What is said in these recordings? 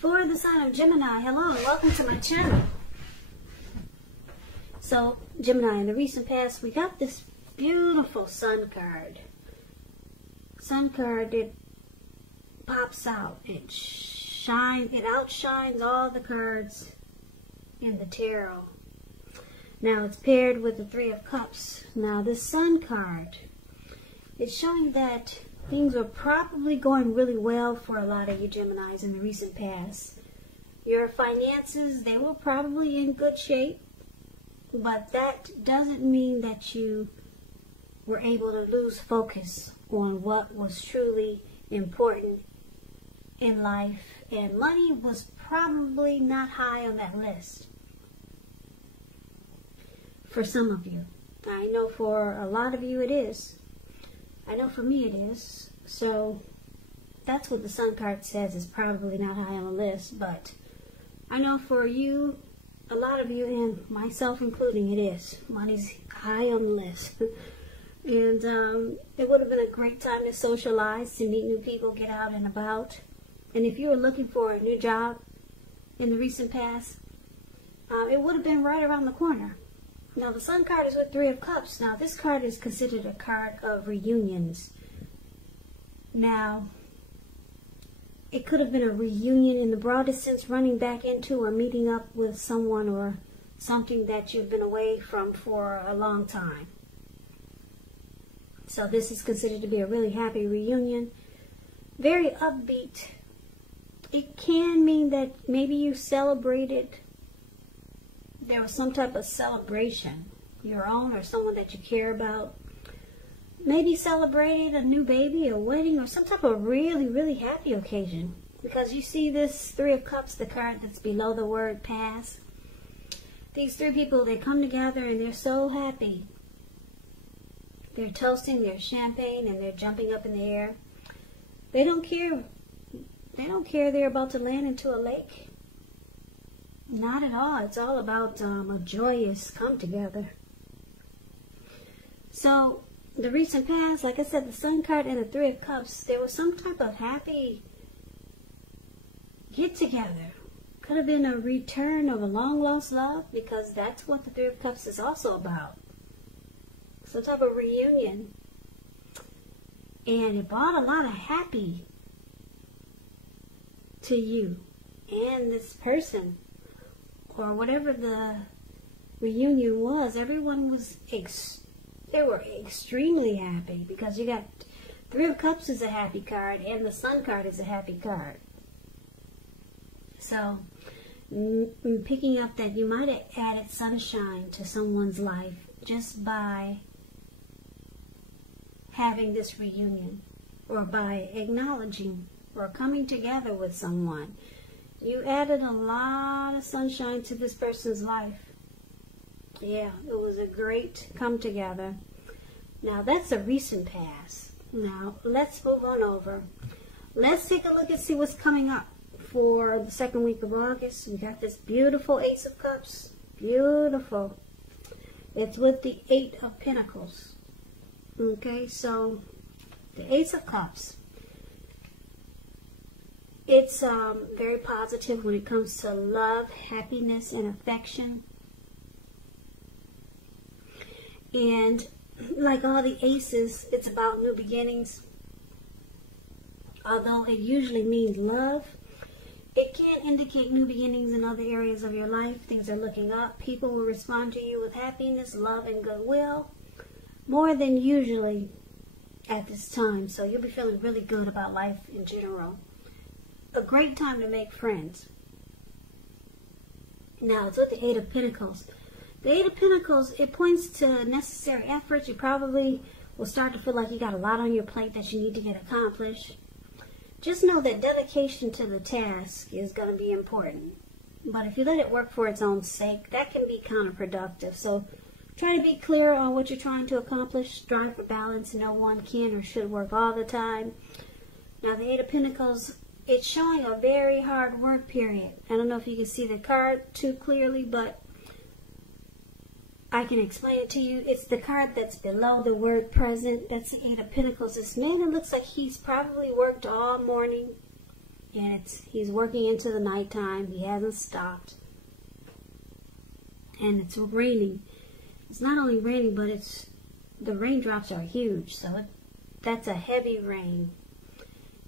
For the sign of Gemini, hello and welcome to my channel. So, Gemini, in the recent past, we got this beautiful sun card. Sun card, it pops out. It outshines all the cards in the tarot. Now, it's paired with the Three of Cups. Now, this sun card, it's showing that things were probably going really well for a lot of you Geminis in the recent past. Your finances, they were probably in good shape, but that doesn't mean that you were able to lose focus on what was truly important in life, and money was probably not high on that list for some of you. I know for a lot of you it is. I know for me it is. So that's what the sun card says, is probably not high on the list, but I know for you, a lot of you, and myself including, it is. Money's high on the list. And it would have been a great time to socialize, to meet new people, get out and about. And if you were looking for a new job in the recent past, it would have been right around the corner. Now, the sun card is with Three of Cups. Now, this card is considered a card of reunions. Now, it could have been a reunion in the broadest sense, running back into or meeting up with someone or something that you've been away from for a long time. So this is considered to be a really happy reunion. Very upbeat. It can mean that maybe you celebrated. There was some type of celebration, your own or someone that you care about. Maybe celebrated a new baby, a wedding, or some type of really, really happy occasion. Because you see this Three of Cups, the card that's below the word pass. These three people, they come together and they're so happy. They're toasting their champagne and they're jumping up in the air. They don't care. They don't care they're about to land into a lake. Not at all. It's all about a joyous come together. So, the recent past, like I said, the sun card and the Three of Cups, there was some type of happy get together. Could have been a return of a long lost love, because that's what the Three of Cups is also about. Some type of reunion. And it brought a lot of happy to you and this person, or whatever the reunion was. Everyone was they were extremely happy, because you got Three of Cups is a happy card and the sun card is a happy card. So I'm picking up that you might have added sunshine to someone's life just by having this reunion, or by acknowledging or coming together with someone. You added a lot of sunshine to this person's life. Yeah, it was a great come together. Now, that's a recent past. Now, let's move on over. Let's take a look and see what's coming up for the second week of August. We got this beautiful Ace of Cups. Beautiful. It's with the Eight of Pentacles. Okay, so the Ace of Cups. It's very positive when it comes to love, happiness, and affection. And like all the aces, it's about new beginnings. Although it usually means love, it can indicate new beginnings in other areas of your life. Things are looking up. People will respond to you with happiness, love, and goodwill, more than usually at this time. So you'll be feeling really good about life in general. A great time to make friends. Now, it's with the Eight of Pentacles. The Eight of Pentacles, it points to necessary efforts. You probably will start to feel like you got a lot on your plate that you need to get accomplished. Just know that dedication to the task is going to be important. But if you let it work for its own sake, that can be counterproductive. So try to be clear on what you're trying to accomplish. Strive for balance. No one can or should work all the time. Now, the Eight of Pentacles, it's showing a very hard work period. I don't know if you can see the card too clearly, but I can explain it to you. It's the card that's below the word present. That's the Eight of Pentacles. This man, it looks like he's probably worked all morning. And he's working into the nighttime. He hasn't stopped. And it's raining. It's not only raining, but the raindrops are huge. So that's a heavy rain.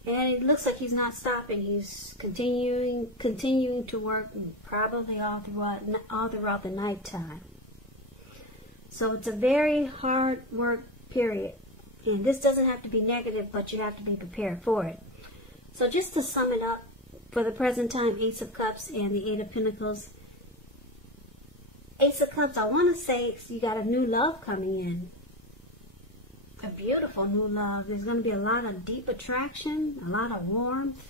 And it looks like he's not stopping. He's continuing to work, probably all throughout the nighttime. So it's a very hard work period. And this doesn't have to be negative, but you have to be prepared for it. So just to sum it up, for the present time, Ace of Cups and the Eight of Pentacles. Ace of Cups, I want to say you got a new love coming in. A beautiful new love. There's going to be a lot of deep attraction, a lot of warmth,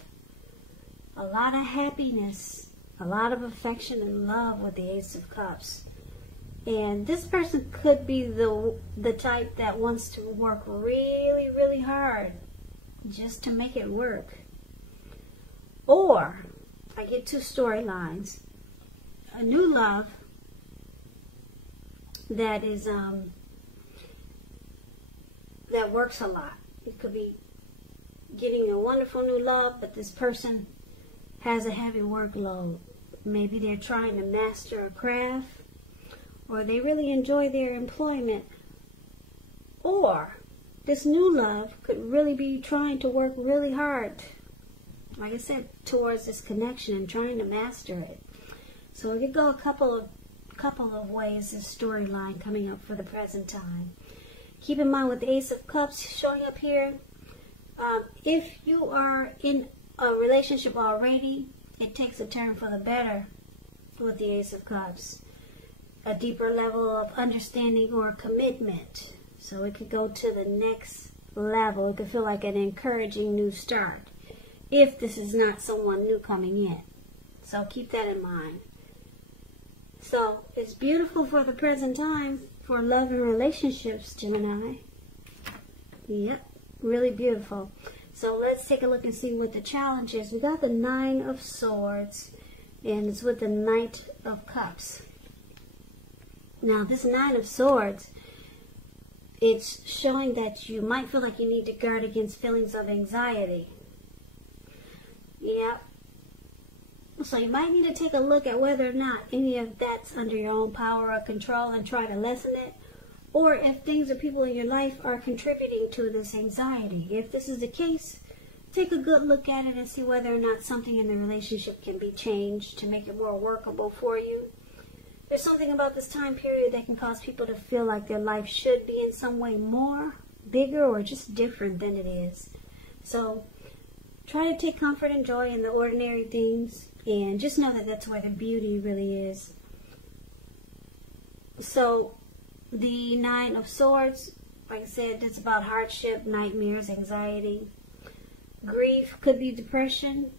a lot of happiness, a lot of affection and love with the Ace of Cups. And this person could be the type that wants to work really, really hard just to make it work. Or, I get two storylines. A new love that is, that works a lot. It could be getting a wonderful new love, but this person has a heavy workload. Maybe they're trying to master a craft, or they really enjoy their employment. Or, this new love could really be trying to work really hard, like I said, towards this connection and trying to master it. So it could go a couple of ways, this storyline coming up for the present time. Keep in mind with the Ace of Cups showing up here, if you are in a relationship already, it takes a turn for the better with the Ace of Cups. A deeper level of understanding or commitment. So it could go to the next level. It could feel like an encouraging new start, if this is not someone new coming in. So keep that in mind. So it's beautiful for the present time for love and relationships, Gemini. Yep, really beautiful. So let's take a look and see what the challenge is. We got the Nine of Swords, and it's with the Knight of Cups. Now this Nine of Swords, it's showing that you might feel like you need to guard against feelings of anxiety. Yep. So you might need to take a look at whether or not any of that's under your own power or control and try to lessen it. Or if things or people in your life are contributing to this anxiety. If this is the case, take a good look at it and see whether or not something in the relationship can be changed to make it more workable for you. There's something about this time period that can cause people to feel like their life should be in some way more, bigger, or just different than it is. So try to take comfort and joy in the ordinary things, and just know that that's where the beauty really is. So the Nine of Swords, like I said, it's about hardship, nightmares, anxiety. Grief could be depression,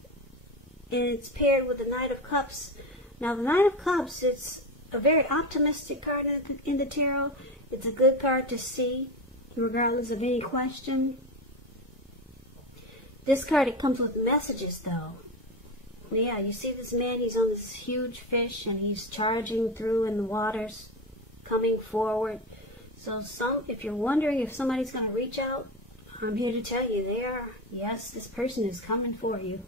and it's paired with the Knight of Cups. Now the Knight of Cups, it's a very optimistic card in the tarot. It's a good card to see, regardless of any question. This card, it comes with messages, though. Yeah, you see this man, he's on this huge fish, and he's charging through in the waters, coming forward. So if you're wondering if somebody's going to reach out, I'm here to tell you they are. Yes, this person is coming for you.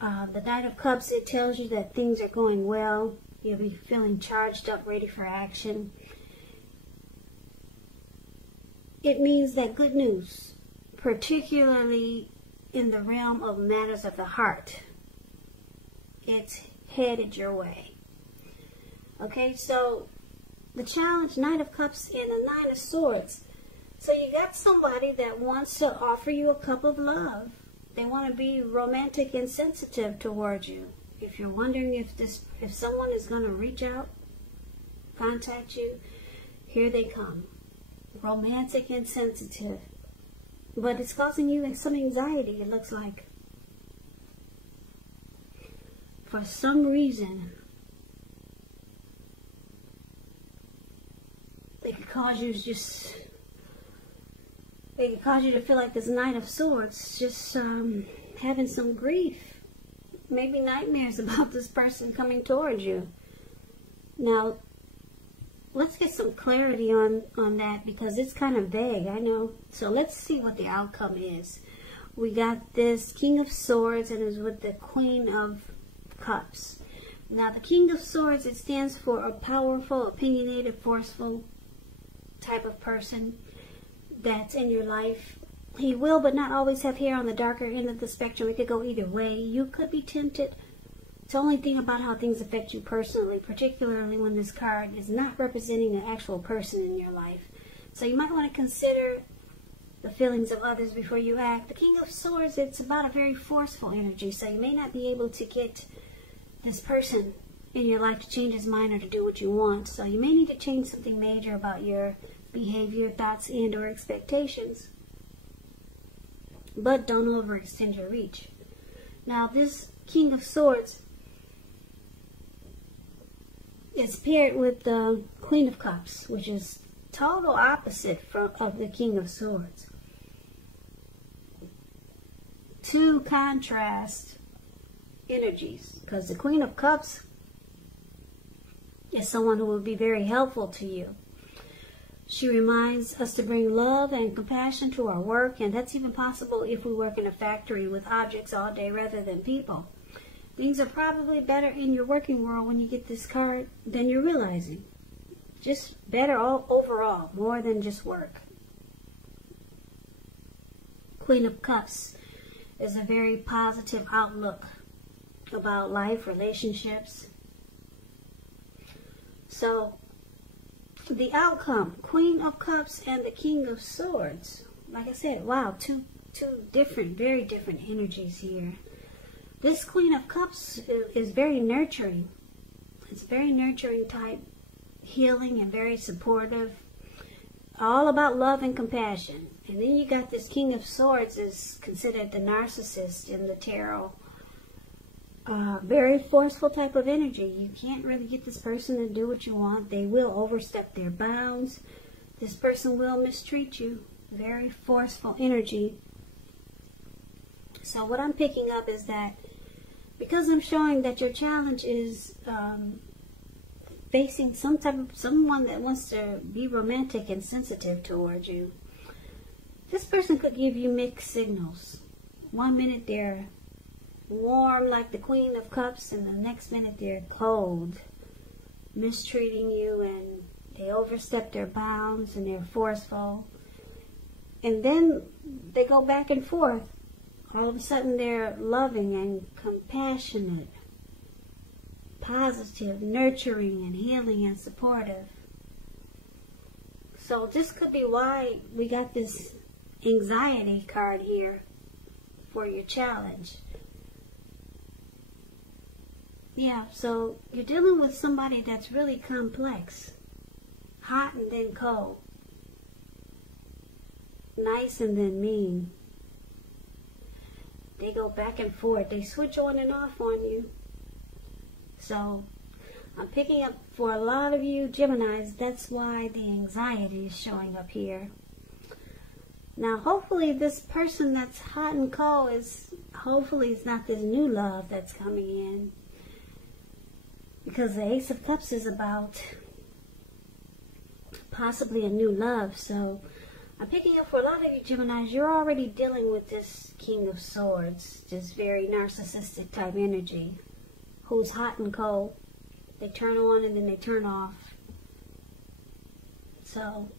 The Knight of Cups, it tells you that things are going well. You'll be feeling charged up, ready for action. It means that good news, particularly in the realm of matters of the heart, it's headed your way. Okay, so the challenge, Knight of Cups and the Nine of Swords. So you got somebody that wants to offer you a cup of love. They want to be romantic and sensitive towards you. If you're wondering if someone is going to reach out, contact you, here they come. Romantic and sensitive. But it's causing you some anxiety, it looks like. For some reason, they could cause you to feel like this Knight of Swords, just having some grief. Maybe nightmares about this person coming towards you. Now, let's get some clarity on that, because it's kind of vague, I know. So let's see what the outcome is. we got this King of Swords, and is with the Queen of Cups. Now, the King of Swords, it stands for a powerful, opinionated, forceful type of person that's in your life. He will, but not always, have hair on the darker end of the spectrum. It could go either way. You could be tempted to only think about how things affect you personally, particularly when this card is not representing an actual person in your life. So you might want to consider the feelings of others before you act. The King of Swords, it's about a very forceful energy, so you may not be able to get this person in your life to change his mind or to do what you want. So you may need to change something major about your behavior, thoughts, and or expectations. But don't overextend your reach. Now, this King of Swords is paired with the Queen of Cups, which is total opposite of the King of Swords. Two contrast energies, because the Queen of Cups is someone who will be very helpful to you. She reminds us to bring love and compassion to our work, and that's even possible if we work in a factory with objects all day rather than people. Things are probably better in your working world when you get this card than you're realizing. Just better overall, more than just work. Queen of Cups is a very positive outlook about life, relationships. So, the outcome, Queen of Cups and the King of Swords. Like I said, wow, two different, very different energies here. This Queen of Cups is very nurturing. It's very nurturing type, healing and very supportive. All about love and compassion. And then you got this King of Swords is considered the narcissist in the tarot. Very forceful type of energy. You can't really get this person to do what you want. They will overstep their bounds. This person will mistreat you. Very forceful energy. So what I'm picking up is that because I'm showing that your challenge is facing someone that wants to be romantic and sensitive towards you, this person could give you mixed signals. 1 minute they're warm like the Queen of Cups, and the next minute they're cold, mistreating you, and they overstep their bounds and they're forceful. And then they go back and forth. All of a sudden they're loving and compassionate, positive, nurturing and healing and supportive. So this could be why we got this anxiety card here for your challenge. Yeah, so you're dealing with somebody that's really complex, hot and then cold, nice and then mean. They go back and forth. They switch on and off on you. So I'm picking up for a lot of you Geminis, that's why the anxiety is showing up here. Now hopefully this person that's hot and cold hopefully it's not this new love that's coming in. Because the Ace of Cups is about possibly a new love. So I'm picking up for a lot of you Geminis, you're already dealing with this King of Swords, this very narcissistic type energy, who's hot and cold. They turn on and then they turn off. So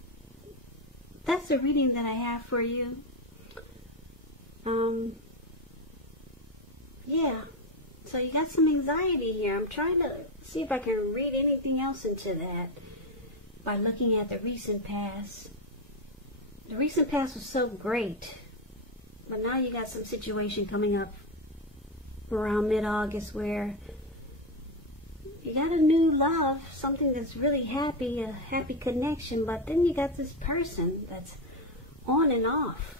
that's the reading that I have for you. Yeah. So you got some anxiety here. I'm trying to see if I can read anything else into that by looking at the recent past. The recent past was so great, but now you got some situation coming up around mid-August where you got a new love, something that's really happy, a happy connection, but then you got this person that's on and off,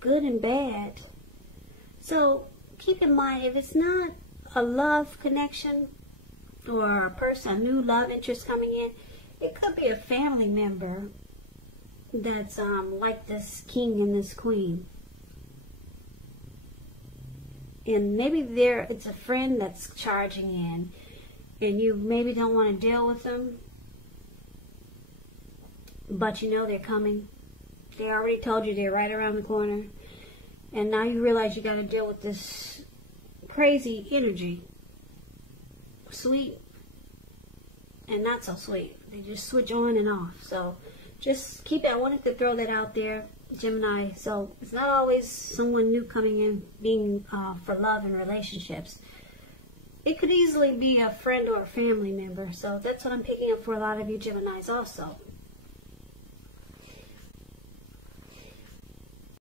good and bad. So keep in mind, if it's not a love connection or a person, a new love interest coming in, it could be a family member that's like this king and this queen. And maybe it's a friend that's charging in, and you maybe don't want to deal with them, but you know they're coming. They already told you they're right around the corner. And now you realize you got to deal with this crazy energy. Sweet and not so sweet. They just switch on and off. So just keep it. I wanted to throw that out there, Gemini. So it's not always someone new coming in being for love and relationships. It could easily be a friend or a family member. So that's what I'm picking up for a lot of you Geminis also.